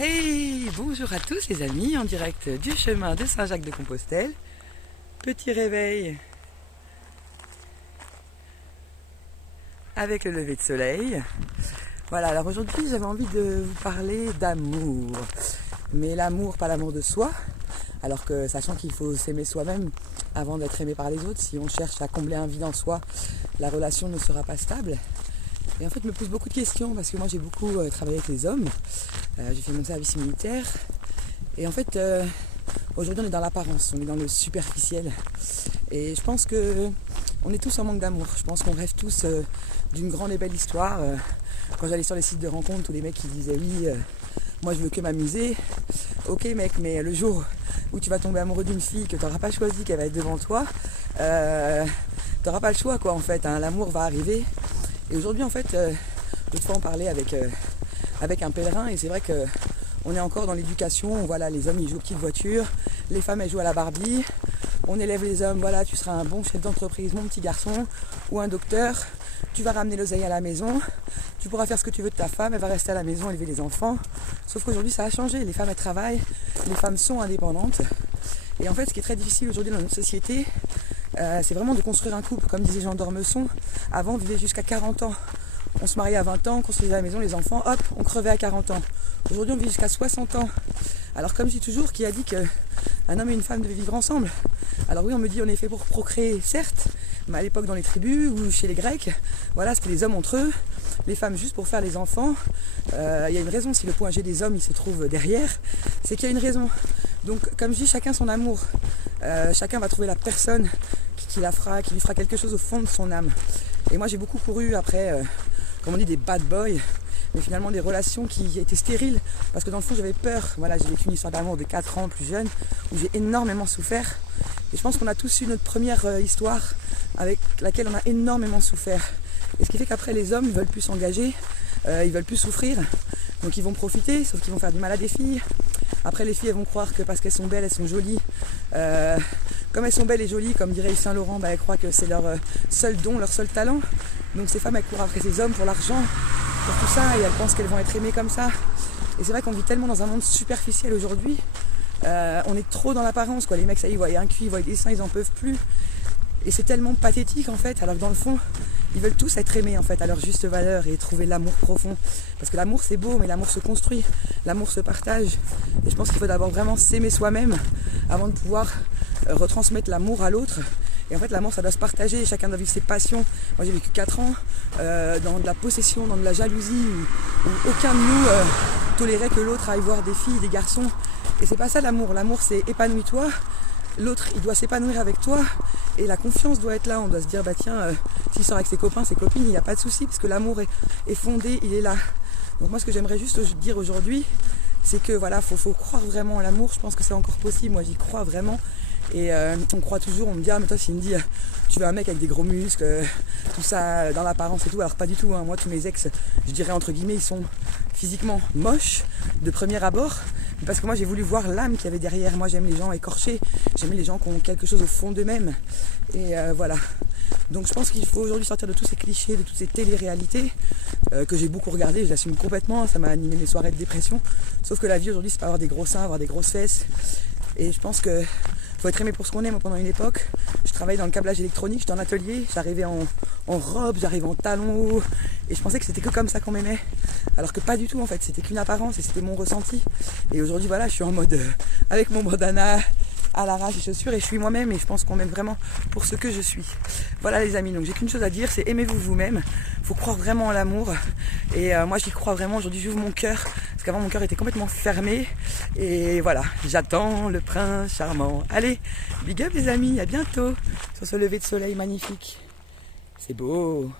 Hey, bonjour à tous les amis, en direct du chemin de Saint-Jacques-de-Compostelle. Petit réveil avec le lever de soleil. Voilà, alors aujourd'hui j'avais envie de vous parler d'amour. Mais l'amour, pas l'amour de soi. Alors que sachant qu'il faut s'aimer soi-même avant d'être aimé par les autres. Si on cherche à combler un vide en soi, la relation ne sera pas stable. Et en fait, je me pose beaucoup de questions parce que moi j'ai beaucoup travaillé avec les hommes. J'ai fait mon service militaire. Et en fait, aujourd'hui on est dans l'apparence, on est dans le superficiel. Et je pense qu'on est tous en manque d'amour. Je pense qu'on rêve tous d'une grande et belle histoire. Quand j'allais sur les sites de rencontres, tous les mecs qui disaient oui, moi je veux que m'amuser. Ok mec, mais le jour où tu vas tomber amoureux d'une fille que tu n'auras pas choisi, qu'elle va être devant toi, tu n'auras pas le choix quoi en fait. Hein. L'amour va arriver. Et aujourd'hui en fait, l'autre fois on parlait avec un pèlerin et c'est vrai qu'on est encore dans l'éducation. Voilà, les hommes ils jouent aux petites voitures, les femmes elles jouent à la Barbie. On élève les hommes, voilà, tu seras un bon chef d'entreprise, mon petit garçon, ou un docteur. Tu vas ramener l'oseille à la maison, tu pourras faire ce que tu veux de ta femme, elle va rester à la maison, élever les enfants. Sauf qu'aujourd'hui ça a changé, les femmes elles travaillent, les femmes sont indépendantes. Et en fait ce qui est très difficile aujourd'hui dans notre société, c'est vraiment de construire un couple. Comme disait Jean d'Ormesson, avant on vivait jusqu'à 40 ans. On se mariait à 20 ans, on construisait la maison, les enfants, hop, on crevait à 40 ans. Aujourd'hui on vit jusqu'à 60 ans. Alors comme je dis toujours, qui a dit qu'un homme et une femme devaient vivre ensemble? Alors oui, on me dit on est fait pour procréer, certes, mais à l'époque dans les tribus ou chez les Grecs, voilà, c'était les hommes entre eux, les femmes juste pour faire les enfants. Il y a une raison, si le point G des hommes il se trouve derrière, c'est qu'il y a une raison. Donc comme je dis, chacun son amour. Chacun va trouver la personne qui lui fera quelque chose au fond de son âme. Et moi j'ai beaucoup couru après, comme on dit, des bad boys, mais finalement des relations qui étaient stériles, parce que dans le fond j'avais peur. Voilà, j'ai vécu une histoire d'amour de 4 ans plus jeune, où j'ai énormément souffert. Et je pense qu'on a tous eu notre première histoire avec laquelle on a énormément souffert. Et ce qui fait qu'après les hommes, ils veulent plus s'engager, ils veulent plus souffrir, donc ils vont profiter, sauf qu'ils vont faire du mal à des filles. Après les filles elles vont croire que parce qu'elles sont belles, elles sont jolies. Comme elles sont belles et jolies, comme dirait Yves Saint Laurent, elles croient que c'est leur seul don, leur seul talent. Donc ces femmes elles courent après ces hommes pour l'argent, pour tout ça, et elles pensent qu'elles vont être aimées comme ça. Et c'est vrai qu'on vit tellement dans un monde superficiel aujourd'hui. On est trop dans l'apparence quoi. Les mecs ça y est, ils voient un cul, ils voient des seins, ils en peuvent plus. Et c'est tellement pathétique en fait, alors que dans le fond, ils veulent tous être aimés en fait à leur juste valeur et trouver l'amour profond. Parce que l'amour c'est beau, mais l'amour se construit, l'amour se partage. Et je pense qu'il faut d'abord vraiment s'aimer soi-même avant de pouvoir retransmettre l'amour à l'autre. Et en fait l'amour ça doit se partager, chacun doit vivre ses passions. Moi j'ai vécu 4 ans dans de la possession, dans de la jalousie, où aucun de nous tolérait que l'autre aille voir des filles, des garçons. Et c'est pas ça l'amour, l'amour c'est épanouis-toi. L'autre, il doit s'épanouir avec toi et la confiance doit être là. On doit se dire, bah tiens, s'il sort avec ses copains, ses copines, il n'y a pas de souci parce que l'amour est fondé, il est là. Donc moi, ce que j'aimerais juste dire aujourd'hui, c'est que voilà, faut croire vraiment en l'amour. Je pense que c'est encore possible. Moi, j'y crois vraiment. Et on croit toujours, on me dit, ah mais toi, Cindy, tu veux un mec avec des gros muscles, tout ça dans l'apparence et tout. Alors pas du tout, hein. Moi, tous mes ex, je dirais entre guillemets, ils sont physiquement moches de premier abord. Parce que moi j'ai voulu voir l'âme qu'il y avait derrière. Moi j'aime les gens écorchés, j'aime les gens qui ont quelque chose au fond d'eux-mêmes. Et voilà. Donc je pense qu'il faut aujourd'hui sortir de tous ces clichés, de toutes ces télé-réalités que j'ai beaucoup regardées, je l'assume complètement, ça m'a animé mes soirées de dépression. Sauf que la vie aujourd'hui c'est pas avoir des gros seins, avoir des grosses fesses. Et je pense que faut être aimé pour ce qu'on est. Moi pendant une époque, je travaillais dans le câblage électronique, j'étais en atelier, j'arrivais en robe, j'arrivais en talons hauts, et je pensais que c'était que comme ça qu'on m'aimait. Alors que pas du tout en fait, c'était qu'une apparence et c'était mon ressenti. Et aujourd'hui voilà, je suis en mode avec mon bandana à l'arrache et chaussures et je suis moi-même et je pense qu'on m'aime vraiment pour ce que je suis. Voilà les amis, donc j'ai qu'une chose à dire, c'est aimez-vous vous-même. Faut croire vraiment en l'amour et moi j'y crois vraiment. Aujourd'hui j'ouvre mon cœur parce qu'avant mon cœur était complètement fermé et voilà, j'attends le prince charmant. Allez, big up les amis, à bientôt sur ce lever de soleil magnifique. C'est beau.